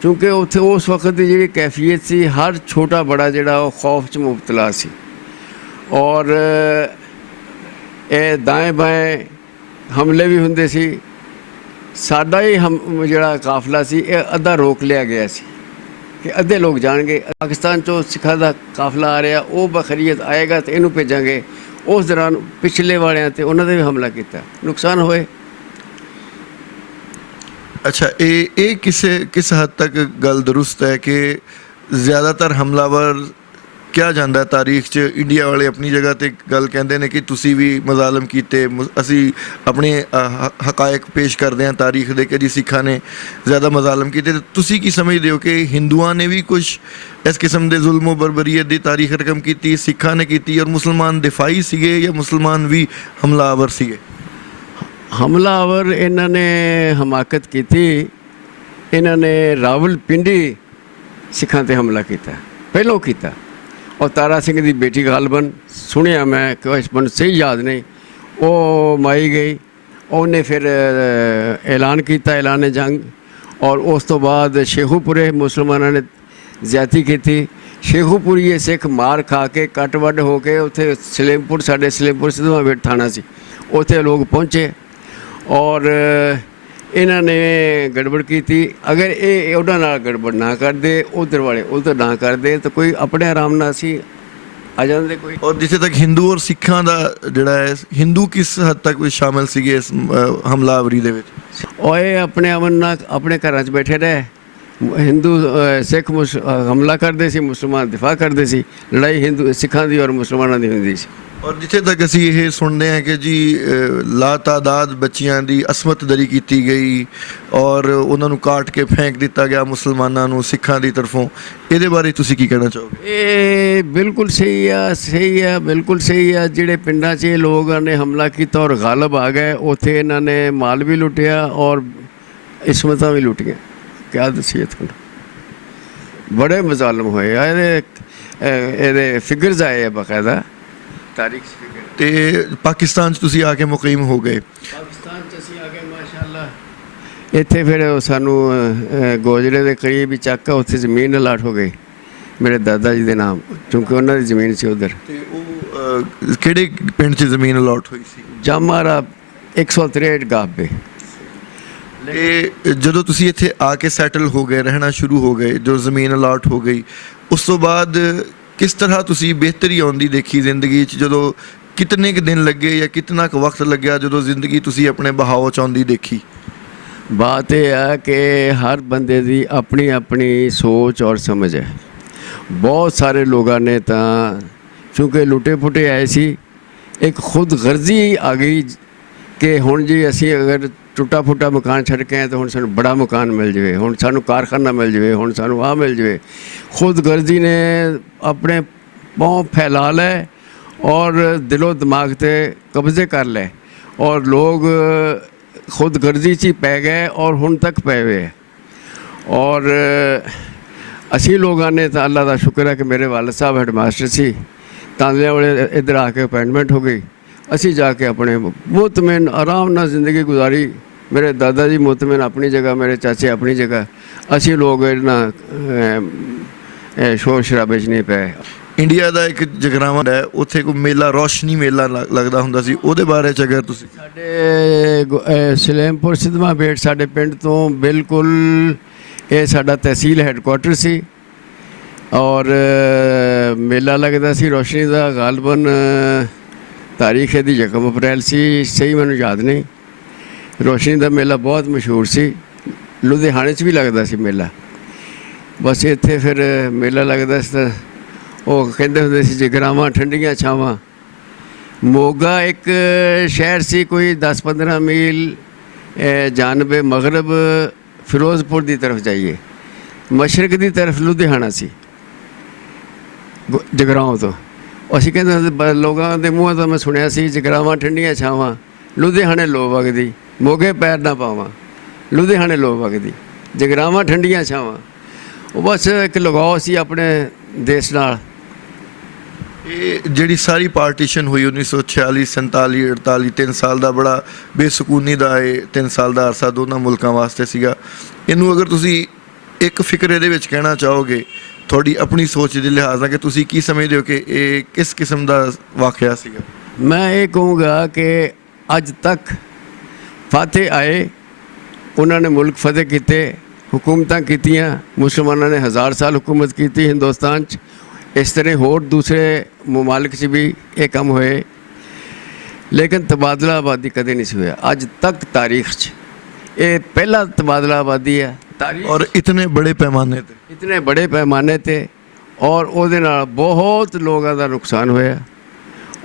ਕਿਉਂਕਿ ਉੱਥੇ ਉਸ ਵਕਤ ਦੀ ਜਿਹੜੀ ਕੈਫੀਅਤ ਸੀ, ਹਰ ਛੋਟਾ ਬੜਾ ਜਿਹੜਾ ਉਹ ਖੌਫ 'ਚ ਮੁਬਤਲਾ ਸੀ। ਔਰ ਇਹ ਦਾएं ਬਾएं ਹਮਲੇ ਵੀ ਹੁੰਦੇ ਸੀ। ਸਾਡਾ ਹੀ ਜਿਹੜਾ ਕਾਫਲਾ ਸੀ ਇਹ ਅੱਧਾ ਰੋਕ ਲਿਆ ਗਿਆ ਸੀ ਕਿ ਅੱਧੇ ਲੋਕ ਜਾਣਗੇ ਪਾਕਿਸਤਾਨ 'ਚੋਂ ਸਿੱਖਾਂ ਦਾ ਕਾਫਲਾ ਆ ਰਿਹਾ, ਉਹ ਬਖਰੀਅਤ ਆਏਗਾ ਤੇ ਇਹਨੂੰ ਭੇਜਾਂਗੇ। ਉਸ ਦੌਰਾਨ ਪਿਛਲੇ ਵਾਲਿਆਂ ਤੇ ਉਹਨਾਂ 'ਤੇ ਵੀ ਹਮਲਾ ਕੀਤਾ, ਨੁਕਸਾਨ ਹੋਏ। ਅੱਛਾ, ਇਹ ਕਿਸ ਹੱਦ ਤੱਕ ਗੱਲ ਦਰੁਸਤ ਹੈ ਕਿ ਜ਼ਿਆਦਾਤਰ ਹਮਲਾਵਰ ਕਿਹਾ ਜਾਂਦਾ ਤਾਰੀਖ 'ਚ, ਇੰਡੀਆ ਵਾਲੇ ਆਪਣੀ ਜਗ੍ਹਾ 'ਤੇ ਗੱਲ ਕਹਿੰਦੇ ਨੇ ਕਿ ਤੁਸੀਂ ਵੀ ਮਜ਼ਾਲਮ ਕੀਤੇ, ਅਸੀਂ ਆਪਣੇ ਹਕਾਇਕ ਪੇਸ਼ ਕਰਦੇ ਹਾਂ ਤਾਰੀਖ ਦੇ ਕਿ ਜੀ ਸਿੱਖਾਂ ਨੇ ਜ਼ਿਆਦਾ ਮਜ਼ਾਲਮ ਕੀਤੇ। ਤੁਸੀਂ ਕੀ ਸਮਝਦੇ ਹੋ ਕਿ ਹਿੰਦੂਆਂ ਨੇ ਵੀ ਕੁਝ ਇਸ ਕਿਸਮ ਦੇ ਜ਼ੁਲਮ ਬਰਬਰੀਅਤ ਦੀ ਤਾਰੀਖ ਰਕਮ ਕੀਤੀ, ਸਿੱਖਾਂ ਨੇ ਕੀਤੀ, ਔਰ ਮੁਸਲਮਾਨ ਦਿਫਾਈ ਸੀਗੇ ਜਾਂ ਮੁਸਲਮਾਨ ਵੀ ਹਮਲਾਵਰ ਸੀਗੇ? ਹਮਲਾਵਰ ਇਹਨਾਂ ਨੇ ਹਮਾਕਤ ਕੀਤੀ। ਇਹਨਾਂ ਨੇ ਰਾਵਲਪਿੰਡੀ ਸਿੱਖਾਂ 'ਤੇ ਹਮਲਾ ਕੀਤਾ, ਪਹਿਲੋਂ ਕੀਤਾ। ਔਰ ਤਾਰਾ ਸਿੰਘ ਦੀ ਬੇਟੀ ਗਾਲਬਨ ਸੁਣਿਆ ਮੈਂ ਕਿ ਮੈਨੂੰ ਸਹੀ ਯਾਦ ਨਹੀਂ, ਉਹ ਮਾਈ ਗਈ। ਉਹਨੇ ਫਿਰ ਐਲਾਨ ਕੀਤਾ, ਐਲਾਨ ਜੰਗ। ਔਰ ਉਸ ਤੋਂ ਬਾਅਦ ਸ਼ੇਖੂਪੁਰੇ ਮੁਸਲਮਾਨਾਂ ਨੇ ਜ਼ਿਆਦਤੀ ਕੀਤੀ। ਸ਼ੇਖੂਪੁਰੀ ਸਿੱਖ ਮਾਰ ਖਾ ਕੇ ਕੱਟ ਵੱਢ ਹੋ ਕੇ ਉੱਥੇ ਸਲੇਮਪੁਰ, ਸਾਡੇ ਸਲੇਮਪੁਰ ਸਿੱਧਵਾਂ ਵੇਟ ਥਾਣਾ ਸੀ, ਉੱਥੇ ਲੋਕ ਪਹੁੰਚੇ ਔਰ ਇਹਨਾਂ ਨੇ ਗੜਬੜ ਕੀਤੀ। ਅਗਰ ਇਹ ਉਹਨਾਂ ਨਾਲ ਗੜਬੜ ਨਾ ਕਰਦੇ, ਉਧਰ ਵਾਲੇ ਉਧਰ ਨਾ ਕਰਦੇ, ਤਾਂ ਕੋਈ ਆਪਣੇ ਆਰਾਮ ਨਾਲ ਸੀ ਆ ਜਾਂਦੇ ਕੋਈ। ਔਰ ਜਿੱਥੇ ਤੱਕ ਹਿੰਦੂ ਔਰ ਸਿੱਖਾਂ ਦਾ ਜਿਹੜਾ ਹੈ, ਹਿੰਦੂ ਕਿਸ ਹੱਦ ਤੱਕ ਸ਼ਾਮਿਲ ਸੀਗੇ ਇਸ ਹਮਲਾਵਰੀ ਦੇ ਵਿੱਚ? ਉਹ ਇਹ ਆਪਣੇ ਅਮਨ ਨਾਲ ਆਪਣੇ ਘਰਾਂ 'ਚ ਬੈਠੇ ਰਹੇ, ਹਿੰਦੂ ਸਿੱਖ ਹਮਲਾ ਕਰਦੇ ਸੀ, ਮੁਸਲਮਾਨ ਦਿਫਾ ਕਰਦੇ ਸੀ। ਲੜਾਈ ਹਿੰਦੂ ਸਿੱਖਾਂ ਦੀ ਔਰ ਮੁਸਲਮਾਨਾਂ ਦੀ ਹੁੰਦੀ ਸੀ। ਔਰ ਜਿੱਥੇ ਤੱਕ ਅਸੀਂ ਇਹ ਸੁਣਦੇ ਹਾਂ ਕਿ ਜੀ ਲਾਤਾਦਾਦ ਬੱਚਿਆਂ ਦੀ ਅਸਮਤ ਦਰੀ ਕੀਤੀ ਗਈ ਔਰ ਉਹਨਾਂ ਨੂੰ ਕਾਟ ਕੇ ਫੈਂਕ ਦਿੱਤਾ ਗਿਆ ਮੁਸਲਮਾਨਾਂ ਨੂੰ ਸਿੱਖਾਂ ਦੀ ਤਰਫੋਂ, ਇਹਦੇ ਬਾਰੇ ਤੁਸੀਂ ਕੀ ਕਹਿਣਾ ਚਾਹੋਗੇ? ਇਹ ਬਿਲਕੁਲ ਸਹੀ ਆ, ਬਿਲਕੁਲ ਸਹੀ ਆ। ਜਿਹੜੇ ਪਿੰਡਾਂ 'ਚ ਇਹ ਲੋਕਾਂ ਨੇ ਹਮਲਾ ਕੀਤਾ ਔਰ ਗਾਲਬ ਆ ਗਏ, ਉੱਥੇ ਇਹਨਾਂ ਨੇ ਮਾਲ ਵੀ ਲੁੱਟਿਆ ਔਰ ਇਸਮਤਾਂ ਵੀ ਲੁੱਟੀਆਂ। ਕਿਆ ਦੱਸੀਏ ਤੁਹਾਨੂੰ, ਬੜੇ ਮਜ਼ਾਲਮ ਹੋਏ ਆ। ਇਹਦੇ ਫਿਗਰਸ ਆਏ ਆ ਬਾਕਾਇਦਾ ਤਾਰੀਖ 'ਚ ਫਿਗਰ। ਤੇ ਪਾਕਿਸਤਾਨ 'ਚ ਤੁਸੀਂ ਆ ਕੇ ਮੁਕੀਮ ਹੋ ਗਏ? ਪਾਕਿਸਤਾਨ 'ਚ ਅਸੀਂ ਆ ਗਏ ਮਾਸ਼ਾਅੱਲਾ। ਇੱਥੇ ਫਿਰ ਸਾਨੂੰ ਗੋਜਰੇ ਦੇ ਕਰੀਬ ਹੀ ਚੱਕ, ਉੱਥੇ ਜ਼ਮੀਨ ਅਲਾਟ ਹੋ ਗਈ ਮੇਰੇ ਦਾਦਾ ਜੀ ਦੇ ਨਾਮ, ਕਿਉਂਕਿ ਉਹਨਾਂ ਦੀ ਜ਼ਮੀਨ ਸੀ ਉਧਰ। ਤੇ ਉਹ ਕਿਹੜੇ ਪਿੰਡ 'ਚ ਜ਼ਮੀਨ ਅਲਾਟ ਹੋਈ ਸੀ? ਜਾਮਾਰਾ 163 ਗਾਬੇ। ਤੇ ਜਦੋਂ ਤੁਸੀਂ ਇੱਥੇ ਆ ਕੇ ਸੈਟਲ ਹੋ ਗਏ, ਰਹਿਣਾ ਸ਼ੁਰੂ ਹੋ ਗਏ, ਜੋ ਜ਼ਮੀਨ ਅਲਾਟ ਹੋ ਗਈ, ਉਸ ਤੋਂ ਬਾਅਦ ਕਿਸ ਤਰ੍ਹਾਂ ਤੁਸੀਂ ਬਿਹਤਰੀ ਆਉਂਦੀ ਦੇਖੀ ਜ਼ਿੰਦਗੀ 'ਚ? ਜਦੋਂ ਕਿਤਨੇ ਕੁ ਦਿਨ ਲੱਗੇ ਜਾਂ ਕਿਤਨਾ ਕੁ ਵਕਤ ਲੱਗਿਆ ਜਦੋਂ ਜ਼ਿੰਦਗੀ ਤੁਸੀਂ ਆਪਣੇ ਬਹਾਓ 'ਚ ਆਉਂਦੀ ਦੇਖੀ? ਬਾਤ ਇਹ ਹੈ ਕਿ ਹਰ ਬੰਦੇ ਦੀ ਆਪਣੀ ਆਪਣੀ ਸੋਚ ਔਰ ਸਮਝ ਹੈ। ਬਹੁਤ ਸਾਰੇ ਲੋਕਾਂ ਨੇ ਤਾਂ ਕਿਉਂਕਿ ਲੁੱਟੇ ਫੁੱਟੇ ਆਏ ਸੀ, ਇੱਕ ਖੁਦ ਗਰਜ਼ੀ ਆ ਗਈ ਕਿ ਹੁਣ ਜੀ ਅਸੀਂ ਅਗਰ ਟੁੱਟਾ ਫੁੱਟਾ ਮਕਾਨ ਛੱਡ ਕੇ ਆਏ ਤਾਂ ਹੁਣ ਸਾਨੂੰ ਬੜਾ ਮਕਾਨ ਮਿਲ ਜਾਵੇ, ਹੁਣ ਸਾਨੂੰ ਕਾਰਖਾਨਾ ਮਿਲ ਜਾਵੇ, ਹੁਣ ਸਾਨੂੰ ਆਹ ਮਿਲ ਜਾਵੇ। ਖੁਦ ਗਰਜ਼ੀ ਨੇ ਆਪਣੇ ਪਾँव ਫੈਲਾ ਲਏ ਔਰ ਦਿਲੋਂ ਦਿਮਾਗ 'ਤੇ ਕਬਜ਼ੇ ਕਰ ਲਏ ਔਰ ਲੋਕ ਖੁਦ ਗਰਜ਼ੀ 'ਚ ਹੀ ਪੈ ਗਏ ਔਰ ਹੁਣ ਤੱਕ ਪਏ ਹੋਏ ਹੈ। ਔਰ ਅਸੀਂ ਲੋਕਾਂ ਨੇ ਤਾਂ ਅੱਲਾ ਦਾ ਸ਼ੁਕਰ ਹੈ ਕਿ ਮੇਰੇ ਵਾਲਦ ਸਾਹਿਬ ਹੈਡ ਮਾਸਟਰ ਸੀ, ਤਾਂਦਿਆਂ ਵਾਲੇ ਇੱਧਰ ਆ ਕੇ ਅਪਾਇੰਟਮੈਂਟ ਹੋ ਗਈ। ਅਸੀਂ ਜਾ ਕੇ ਆਪਣੇ ਮੁਤਮਿਨ ਆਰਾਮ ਨਾਲ ਜ਼ਿੰਦਗੀ ਗੁਜ਼ਾਰੀ। ਮੇਰੇ ਦਾਦਾ ਜੀ ਮੁਤਮਿਨ ਆਪਣੀ ਜਗ੍ਹਾ, ਮੇਰੇ ਚਾਚੇ ਆਪਣੀ ਜਗ੍ਹਾ। ਅਸੀਂ ਲੋਕ ਇਹਨਾਂ ਸ਼ੋਰ ਸ਼ਰਾਬੇ 'ਚ ਨਹੀਂ ਪਏ। ਇੰਡੀਆ ਦਾ ਇੱਕ ਜਗਰਾਵਾਂ ਹੈ, ਉੱਥੇ ਕੋਈ ਮੇਲਾ, ਰੋਸ਼ਨੀ ਮੇਲਾ ਲੱਗਦਾ ਹੁੰਦਾ ਸੀ, ਉਹਦੇ ਬਾਰੇ 'ਚ ਅਗਰ ਤੁਸੀਂ? ਸਾਡੇ ਸਲੇਮਪੁਰ ਸਿਧਮਾ ਬੇਟ ਸਾਡੇ ਪਿੰਡ ਤੋਂ ਬਿਲਕੁਲ, ਇਹ ਸਾਡਾ ਤਹਿਸੀਲ ਹੈੱਡਕੁਆਟਰ ਸੀ ਔਰ ਮੇਲਾ ਲੱਗਦਾ ਸੀ ਰੋਸ਼ਨੀ ਦਾ। ਗਾਲਬਨ ਤਾਰੀਖ ਇਹਦੀ 1 ਅਪ੍ਰੈਲ ਸੀ, ਸਹੀ ਮੈਨੂੰ ਯਾਦ ਨਹੀਂ। ਰੋਸ਼ਨੀ ਦਾ ਮੇਲਾ ਬਹੁਤ ਮਸ਼ਹੂਰ ਸੀ। ਲੁਧਿਆਣੇ 'ਚ ਵੀ ਲੱਗਦਾ ਸੀ ਮੇਲਾ। ਬਸ ਇੱਥੇ ਫਿਰ ਮੇਲਾ ਲੱਗਦਾ ਸੀ ਤਾਂ ਉਹ ਕਹਿੰਦੇ ਹੁੰਦੇ ਸੀ ਜਗਰਾਵਾਂ ਠੰਡੀਆਂ ਛਾਵਾਂ। ਮੋਗਾ ਇੱਕ ਸ਼ਹਿਰ ਸੀ ਕੋਈ 10-15 ਮੀਲ ਜਾਨਬੇ ਮਗਰਬ ਫਿਰੋਜ਼ਪੁਰ ਦੀ ਤਰਫ ਜਾਈਏ, ਮਸ਼ਰਕ ਦੀ ਤਰਫ ਲੁਧਿਆਣਾ ਸੀ ਜਗਰਾਓਂ ਤੋਂ। ਅਸੀਂ ਕਹਿੰਦੇ ਹੁੰਦੇ ਲੋਕਾਂ ਦੇ ਮੂੰਹਾਂ ਤੋਂ ਮੈਂ ਸੁਣਿਆ ਸੀ ਜਗਰਾਵਾਂ ਠੰਡੀਆਂ ਛਾਵਾਂ, ਲੁਧਿਆਣੇ ਲੋ ਵਗਦੀ, ਮੋਗੇ ਪੈਰ ਨਾ ਪਾਵਾਂ, ਲੁਧਿਆਣੇ ਲੋ ਵਗਦੀ, ਜਗਰਾਵਾਂ ਠੰਡੀਆਂ ਛਾਵਾਂ। ਉਹ ਬਸ ਇੱਕ ਲਗਾਓ ਸੀ ਆਪਣੇ ਦੇਸ਼ ਨਾਲ। ਇਹ ਜਿਹੜੀ ਸਾਰੀ ਪਾਰਟੀਸ਼ਨ ਹੋਈ 1946, 47, 48, 3 ਸਾਲ ਦਾ ਬੜਾ ਬੇਸਕੂਨੀ ਦਾ ਇਹ 3 ਸਾਲ ਦਾ ਅਰਸਾ ਦੋਨਾਂ ਮੁਲਕਾਂ ਵਾਸਤੇ ਸੀਗਾ। ਇਹਨੂੰ ਅਗਰ ਤੁਸੀਂ ਇੱਕ ਫਿਕਰ ਇਹਦੇ ਵਿੱਚ ਕਹਿਣਾ ਚਾਹੋਗੇ ਤੁਹਾਡੀ ਆਪਣੀ ਸੋਚ ਦੇ ਲਿਹਾਜ਼ ਨਾਲ, ਕਿ ਤੁਸੀਂ ਕੀ ਸਮਝਦੇ ਹੋ ਕਿ ਇਹ ਕਿਸ ਕਿਸਮ ਦਾ ਵਾਕਿਆ ਸੀਗਾ? ਮੈਂ ਇਹ ਕਹੂੰਗਾ ਕਿ ਅੱਜ ਤੱਕ ਫਤਿਹ ਆਏ, ਉਹਨਾਂ ਨੇ ਮੁਲਕ ਫਤਿਹ ਕੀਤੇ, ਹੁਕੂਮਤਾਂ ਕੀਤੀਆਂ, ਮੁਸਲਮਾਨਾਂ ਨੇ 1000 ਸਾਲ ਹੁਕੂਮਤ ਕੀਤੀ ਹਿੰਦੁਸਤਾਨ 'ਚ। ਇਸ ਤਰ੍ਹਾਂ ਹੋਰ ਦੂਸਰੇ ਮਮਾਲਿਕ 'ਚ ਵੀ ਇਹ ਕੰਮ ਹੋਏ, ਲੇਕਿਨ ਤਬਾਦਲਾ ਆਬਾਦੀ ਕਦੇ ਨਹੀਂ ਸੀ ਹੋਇਆ ਅੱਜ ਤੱਕ ਤਾਰੀਖ 'ਚ। ਇਹ ਪਹਿਲਾ ਤਬਾਦਲਾ ਆਬਾਦੀ ਹੈ ਤਾਰੀਖ, ਔਰ ਇਤਨੇ ਬੜੇ ਪੈਮਾਨੇ ਤੇ, ਇਤਨੇ ਬੜੇ ਪੈਮਾਨੇ ਤੇ, ਔਰ ਉਹਦੇ ਨਾਲ ਬਹੁਤ ਲੋਕਾਂ ਦਾ ਨੁਕਸਾਨ ਹੋਇਆ।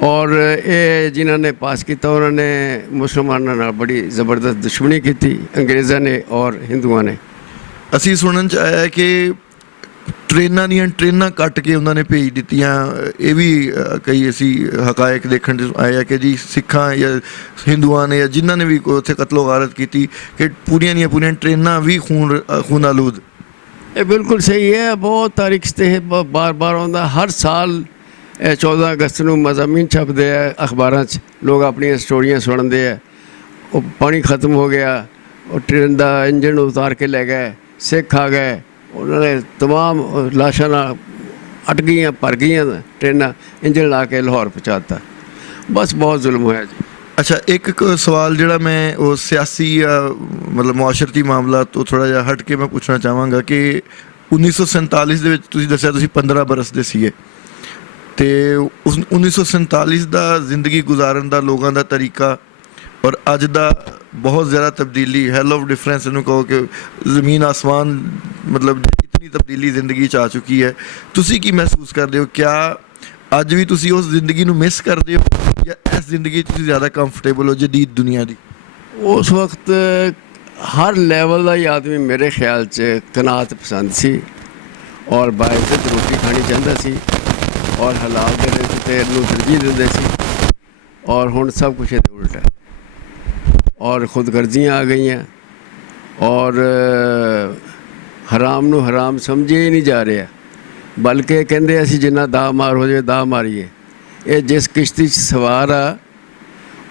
ਔਰ ਇਹ ਜਿਨ੍ਹਾਂ ਨੇ ਪਾਸ ਕੀਤਾ ਉਹਨਾਂ ਨੇ ਮੁਸਲਮਾਨਾਂ ਨਾਲ ਬੜੀ ਜ਼ਬਰਦਸਤ ਦੁਸ਼ਮਣੀ ਕੀਤੀ, ਅੰਗਰੇਜ਼ਾਂ ਨੇ ਔਰ ਹਿੰਦੂਆਂ ਨੇ। ਅਸੀਂ ਸੁਣਨ 'ਚ ਆਇਆ ਕਿ ਟ੍ਰੇਨਾਂ ਦੀਆਂ ਟ੍ਰੇਨਾਂ ਕੱਟ ਕੇ ਉਹਨਾਂ ਨੇ ਭੇਜ ਦਿੱਤੀਆਂ। ਇਹ ਵੀ ਕਈ ਅਸੀਂ ਹਕਾਇਕ ਦੇਖਣ 'ਚ ਆਇਆ ਕਿ ਜੀ ਸਿੱਖਾਂ ਜਾਂ ਹਿੰਦੂਆਂ ਨੇ ਜਾਂ ਜਿਨ੍ਹਾਂ ਨੇ ਵੀ ਉੱਥੇ ਕਤਲੋ ਗਾਰਤ ਕੀਤੀ ਕਿ ਪੂਰੀਆਂ ਦੀਆਂ ਪੂਰੀਆਂ ਟ੍ਰੇਨਾਂ ਵੀ ਖੂਨ ਆਲੂਦ। ਇਹ ਬਿਲਕੁਲ ਸਹੀ ਹੈ। ਬਹੁਤ ਤਾਰੀਖ 'ਤੇ ਬਾਰ-ਬਾਰ ਆਉਂਦਾ। ਹਰ ਸਾਲ 14 ਅਗਸਤ ਨੂੰ ਮਜ਼ਾਮੀਨ ਛਪਦੇ ਆ ਅਖਬਾਰਾਂ 'ਚ, ਲੋਕ ਆਪਣੀਆਂ ਸਟੋਰੀਆਂ ਸੁਣਾਉਂਦੇ ਆ। ਉਹ ਪਾਣੀ ਖਤਮ ਹੋ ਗਿਆ, ਉਹ ਟ੍ਰੇਨ ਦਾ ਇੰਜਣ ਉਤਾਰ ਕੇ ਲੈ ਗਏ, ਸਿੱਖ ਆ ਗਏ, ਉਹਨਾਂ ਨੇ ਤਮਾਮ ਲਾਸ਼ਾਂ ਨਾਲ ਅਟ ਗਈਆਂ, ਭਰ ਗਈਆਂ ਟ੍ਰੇਨਾਂ, ਇੰਜਣ ਲਾ ਕੇ ਲਾਹੌਰ ਪਹੁੰਚਾ ਦਿੱਤਾ। ਬਸ ਬਹੁਤ ਜ਼ੁਲਮ ਹੋਇਆ ਜੀ। ਅੱਛਾ, ਇੱਕ ਸਵਾਲ ਜਿਹੜਾ ਮੈਂ ਉਹ ਸਿਆਸੀ ਮਤਲਬ ਮੁਆਸ਼ਰਤੀ ਮਾਮਲਾ ਤੋਂ ਥੋੜ੍ਹਾ ਜਿਹਾ ਹਟ ਕੇ ਮੈਂ ਪੁੱਛਣਾ ਚਾਹਾਂਗਾ ਕਿ 1947 ਦੇ ਵਿੱਚ ਤੁਸੀਂ ਦੱਸਿਆ ਤੁਸੀਂ 15 ਬਰਸ ਦੇ ਸੀਗੇ, ਅਤੇ 1947 ਦਾ ਜ਼ਿੰਦਗੀ ਗੁਜ਼ਾਰਨ ਦਾ ਲੋਕਾਂ ਦਾ ਤਰੀਕਾ ਔਰ ਅੱਜ ਦਾ ਬਹੁਤ ਜ਼ਿਆਦਾ ਤਬਦੀਲੀ, ਹੈਲ ਆਫ ਡਿਫਰੈਂਸ ਇਹਨੂੰ ਕਹੋ ਕਿ ਜ਼ਮੀਨ ਆਸਮਾਨ मतलब इतनी तब्दीली जिंदगी च आ चुकी है, तुसी की महसूस करते हो? क्या अज भी तुसी उस जिंदगी नूं मिस करते हो या इस जिंदगी च तुसी ज़्यादा कंफर्टेबल हो जदीद दुनिया दी? उस वक्त हर लेवल का ही आदमी मेरे ख्याल च कनात पसंद सी और बाइज्जत रोटी खानी चाहता सी और हलाल दे तेल नूं तरजीह दिंदे सी। और हुण सब कुछ इहदे उल्टा है और खुदगर्जियाँ आ गई हैं और हराम नूं हराम समझे ही नहीं जा रहा, बल्कि कहंदे असीं जिन्ना दा मार हो जाए दा मारीए। ये जिस किश्ती 'च सवार आ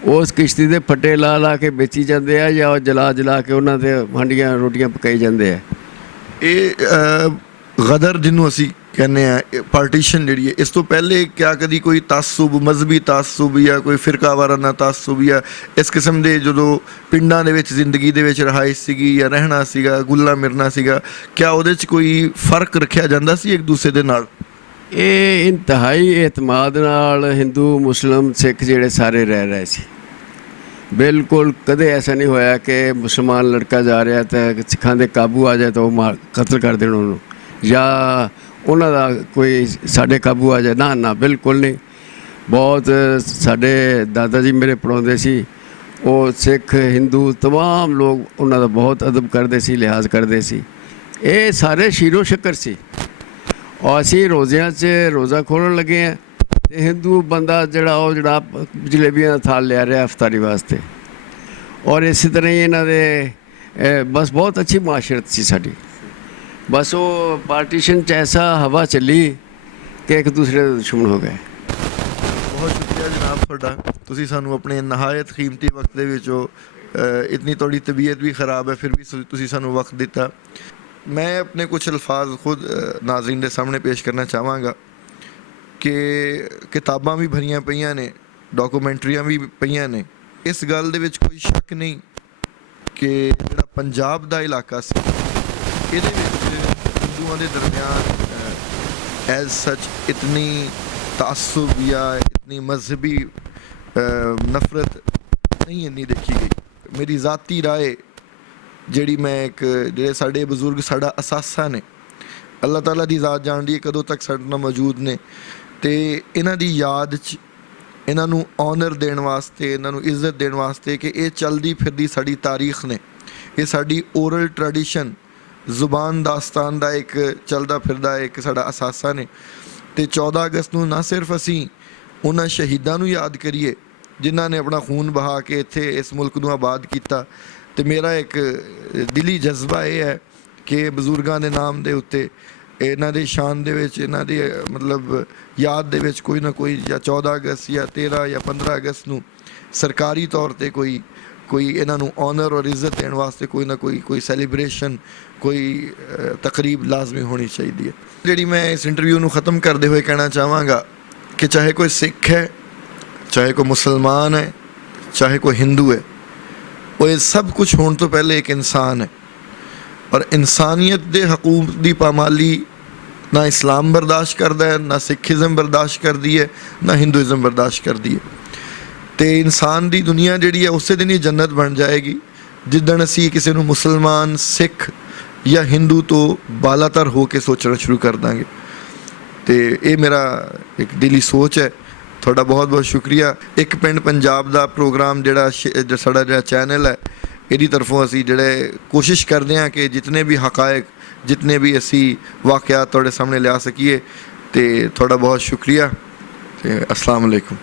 उस किश्ती दे फट्टे ला ला के बेची जाते हैं या जला जला के उन्हां ते हांडियां रोटियां पकाई जाते हैं। ਇਹ ਗਦਰ ਜਿਹਨੂੰ ਅਸੀਂ ਕਹਿੰਦੇ ਆ, ਪਾਰਟੀਸ਼ਨ ਜਿਹੜੀ ਹੈ, ਇਸ ਤੋਂ ਪਹਿਲੇ ਕਿਆ ਕਦੀ ਕੋਈ ਤਾਸੁਬ, ਮਜ਼ਹਬੀ ਤਾਸੁਬ ਜਾਂ ਕੋਈ ਫਿਰਕਾ ਵਾਰਾਨਾ ਤਾਸੁਬ ਜਾਂ ਇਸ ਕਿਸਮ ਦੇ ਜਦੋਂ ਪਿੰਡਾਂ ਦੇ ਵਿੱਚ ਜ਼ਿੰਦਗੀ ਦੇ ਵਿੱਚ ਰਹਾਇਸ਼ ਸੀਗੀ ਜਾਂ ਰਹਿਣਾ ਸੀਗਾ, ਗੁੱਲਾ ਮਿਰਨਾ ਸੀਗਾ, ਕਿਆ ਉਹਦੇ 'ਚ ਕੋਈ ਫਰਕ ਰੱਖਿਆ ਜਾਂਦਾ ਸੀ ਇੱਕ ਦੂਸਰੇ ਦੇ ਨਾਲ? ਇਹ ਇੰਤਹਾਈ ਇਤਮਾਦ ਨਾਲ ਹਿੰਦੂ ਮੁਸਲਿਮ ਸਿੱਖ ਜਿਹੜੇ ਸਾਰੇ ਰਹਿ ਰਹੇ ਸੀ। ਬਿਲਕੁਲ ਕਦੇ ਐਸਾ ਨਹੀਂ ਹੋਇਆ ਕਿ ਮੁਸਲਮਾਨ ਲੜਕਾ ਜਾ ਰਿਹਾ ਤਾਂ ਸਿੱਖਾਂ ਦੇ ਕਾਬੂ ਆ ਜਾਏ ਤਾਂ ਉਹ ਕਤਲ ਕਰ ਦੇਣ ਉਹਨੂੰ ਜਾਂ ਉਹਨਾਂ ਦਾ ਕੋਈ ਸਾਡੇ ਕਾਬੂ ਆ ਜਾਏ, ਨਾ ਨਾ ਬਿਲਕੁਲ ਨਹੀਂ। ਬਹੁਤ ਸਾਡੇ ਦਾਦਾ ਜੀ ਮੇਰੇ ਪੜ੍ਹਾਉਂਦੇ ਸੀ, ਉਹ ਸਿੱਖ ਹਿੰਦੂ ਤਮਾਮ ਲੋਕ ਉਹਨਾਂ ਦਾ ਬਹੁਤ ਅਦਬ ਕਰਦੇ ਸੀ, ਲਿਹਾਜ਼ ਕਰਦੇ ਸੀ। ਇਹ ਸਾਰੇ ਸ਼ੀਰੋ ਸ਼ੱਕਰ ਸੀ। ਔਰ ਅਸੀਂ ਰੋਜ਼ਿਆਂ 'ਚ ਰੋਜ਼ਾ ਖੋਲ੍ਹਣ ਲੱਗੇ ਹਾਂ ਤੇ ਹਿੰਦੂ ਬੰਦਾ ਜਿਹੜਾ ਜਲੇਬੀਆਂ ਦਾ ਥਾਲ ਲਿਆ ਰਿਹਾ ਅਫਤਾਰੀ ਵਾਸਤੇ। ਔਰ ਇਸੇ ਤਰ੍ਹਾਂ ਹੀ ਇਹਨਾਂ ਦੇ ਬਸ ਬਹੁਤ ਅੱਛੀ ਮਾਸ਼ਰਤ ਸੀ ਸਾਡੀ। ਬਸ ਉਹ ਪਾਰਟੀਸ਼ਨ 'ਚ ਐਸਾ ਹਵਾ ਚੱਲੀ ਕਿ ਇੱਕ ਦੂਸਰੇ ਦੇ ਦੁਸ਼ਮਣ ਹੋ ਗਏ। ਬਹੁਤ ਸ਼ੁਕਰੀਆ ਜਨਾਬ ਤੁਹਾਡਾ, ਤੁਸੀਂ ਸਾਨੂੰ ਆਪਣੇ ਨਹਾਇਤ ਕੀਮਤੀ ਵਕਤ ਦੇ ਵਿੱਚੋਂ ਇਤਨੀ ਤੁਹਾਡੀ ਤਬੀਅਤ ਵੀ ਖਰਾਬ ਹੈ ਫਿਰ ਵੀ ਤੁਸੀਂ ਸਾਨੂੰ ਵਕਤ ਦਿੱਤਾ। मैं अपने कुछ अल्फाज खुद नाज़रीन के सामने पेश करना चाहवागा कि किताबां भी भरियां पईयां ने, डॉक्यूमेंट्रियां भी पईयां ने। इस गल दे विच कोई शक नहीं कि जिहड़ा पंजाब दा इलाका सी इहदे विच हिंदुआं दे दरमियान एज सच इतनी तासुब या इतनी मजहबी नफरत नहीं इन्नी देखी गई। मेरी ज़ाती राय ਜਿਹੜੀ ਮੈਂ ਇੱਕ ਜਿਹੜੇ ਸਾਡੇ ਬਜ਼ੁਰਗ ਸਾਡਾ ਅਸਾਸਾ ਨੇ, ਅੱਲਾਹ ਤਾਲਾ ਦੀ ਜ਼ਾਤ ਜਾਣਦੀ ਹੈ ਕਦੋਂ ਤੱਕ ਸਾਡੇ ਨਾਲ ਮੌਜੂਦ ਨੇ, ਅਤੇ ਇਹਨਾਂ ਦੀ ਯਾਦ 'ਚ ਇਹਨਾਂ ਨੂੰ ਔਨਰ ਦੇਣ ਵਾਸਤੇ, ਇਹਨਾਂ ਨੂੰ ਇੱਜ਼ਤ ਦੇਣ ਵਾਸਤੇ ਕਿ ਇਹ ਚਲਦੀ ਫਿਰਦੀ ਸਾਡੀ ਤਾਰੀਖ ਨੇ, ਇਹ ਸਾਡੀ ਓਰਲ ਟ੍ਰੈਡੀਸ਼ਨ ਜ਼ੁਬਾਨ ਦਾਸਤਾਨ ਦਾ ਇੱਕ ਚੱਲਦਾ ਫਿਰਦਾ ਇੱਕ ਸਾਡਾ ਅਸਾਸਾ ਨੇ। ਅਤੇ 14 ਅਗਸਤ ਨੂੰ ਨਾ ਸਿਰਫ ਅਸੀਂ ਉਹਨਾਂ ਸ਼ਹੀਦਾਂ ਨੂੰ ਯਾਦ ਕਰੀਏ ਜਿਨ੍ਹਾਂ ਨੇ ਆਪਣਾ ਖੂਨ ਬਹਾ ਕੇ ਇੱਥੇ ਇਸ ਮੁਲਕ ਨੂੰ ਆਬਾਦ ਕੀਤਾ, ਅਤੇ ਮੇਰਾ ਇੱਕ ਦਿਲੀ ਜਜ਼ਬਾ ਇਹ ਹੈ ਕਿ ਬਜ਼ੁਰਗਾਂ ਦੇ ਨਾਮ ਦੇ ਉੱਤੇ ਇਹਨਾਂ ਦੇ ਸ਼ਾਨ ਦੇ ਵਿੱਚ, ਇਹਨਾਂ ਦੀ ਮਤਲਬ ਯਾਦ ਦੇ ਵਿੱਚ ਕੋਈ ਨਾ ਕੋਈ ਜਾਂ 14 ਅਗਸਤ ਜਾਂ 13 ਜਾਂ 15 ਅਗਸਤ ਨੂੰ ਸਰਕਾਰੀ ਤੌਰ 'ਤੇ ਕੋਈ ਇਹਨਾਂ ਨੂੰ ਔਨਰ ਔਰ ਇੱਜ਼ਤ ਦੇਣ ਵਾਸਤੇ ਕੋਈ ਨਾ ਕੋਈ ਸੈਲੀਬ੍ਰੇਸ਼ਨ, ਕੋਈ ਤਕਰੀਬ ਲਾਜ਼ਮੀ ਹੋਣੀ ਚਾਹੀਦੀ ਹੈ। ਜਿਹੜੀ ਮੈਂ ਇਸ ਇੰਟਰਵਿਊ ਨੂੰ ख़त्म ਕਰਦੇ ਹੋਏ ਕਹਿਣਾ ਚਾਹਾਂਗਾ ਕਿ ਚਾਹੇ ਕੋਈ ਸਿੱਖ ਹੈ, ਚਾਹੇ ਕੋਈ ਮੁਸਲਮਾਨ ਹੈ, ਚਾਹੇ ਕੋਈ ਹਿੰਦੂ ਹੈ, ਉਹ ਇਹ ਸਭ ਕੁਛ ਹੋਣ ਤੋਂ ਪਹਿਲੇ ਇੱਕ ਇਨਸਾਨ ਹੈ। ਔਰ ਇਨਸਾਨੀਅਤ ਦੇ ਹਕੂਕ ਦੀ ਪਾਮਾਲੀ ਨਾ ਇਸਲਾਮ ਬਰਦਾਸ਼ਤ ਕਰਦਾ ਹੈ, ਨਾ ਸਿੱਖੀਜ਼ਮ ਬਰਦਾਸ਼ਤ ਕਰਦੀ ਹੈ, ਨਾ ਹਿੰਦੂਇਜ਼ਮ ਬਰਦਾਸ਼ਤ ਕਰਦੀ ਹੈ। ਅਤੇ ਇਨਸਾਨ ਦੀ ਦੁਨੀਆ ਜਿਹੜੀ ਹੈ ਉਸੇ ਦਿਨ ਹੀ ਜੰਨਤ ਬਣ ਜਾਏਗੀ ਜਿੱਦਣ ਅਸੀਂ ਕਿਸੇ ਨੂੰ ਮੁਸਲਮਾਨ, ਸਿੱਖ ਜਾਂ ਹਿੰਦੂ ਤੋਂ ਬਾਲਾਤਰ ਹੋ ਕੇ ਸੋਚਣਾ ਸ਼ੁਰੂ ਕਰ ਦਾਂਗੇ। ਅਤੇ ਇਹ ਮੇਰਾ ਇੱਕ ਦਿਲੀ ਸੋਚ ਹੈ। ਤੁਹਾਡਾ ਬਹੁਤ ਬਹੁਤ ਸ਼ੁਕਰੀਆ। ਇੱਕ ਪਿੰਡ ਪੰਜਾਬ ਦਾ ਪ੍ਰੋਗਰਾਮ ਜਿਹੜਾ ਸਾਡਾ ਜਿਹੜਾ ਚੈਨਲ ਹੈ, ਇਹਦੀ ਤਰਫੋਂ ਅਸੀਂ ਜਿਹੜੇ ਕੋਸ਼ਿਸ਼ ਕਰਦੇ ਹਾਂ ਕਿ ਜਿਤਨੇ ਵੀ ਹਕਾਇਕ, ਜਿਤਨੇ ਵੀ ਅਸੀਂ ਵਾਕਿਆਤ ਤੁਹਾਡੇ ਸਾਹਮਣੇ ਲਿਆ ਸਕੀਏ। ਅਤੇ ਤੁਹਾਡਾ ਬਹੁਤ ਸ਼ੁਕਰੀਆ ਅਤੇ ਅਸਲਾਮ ਅਲੈਕੁਮ।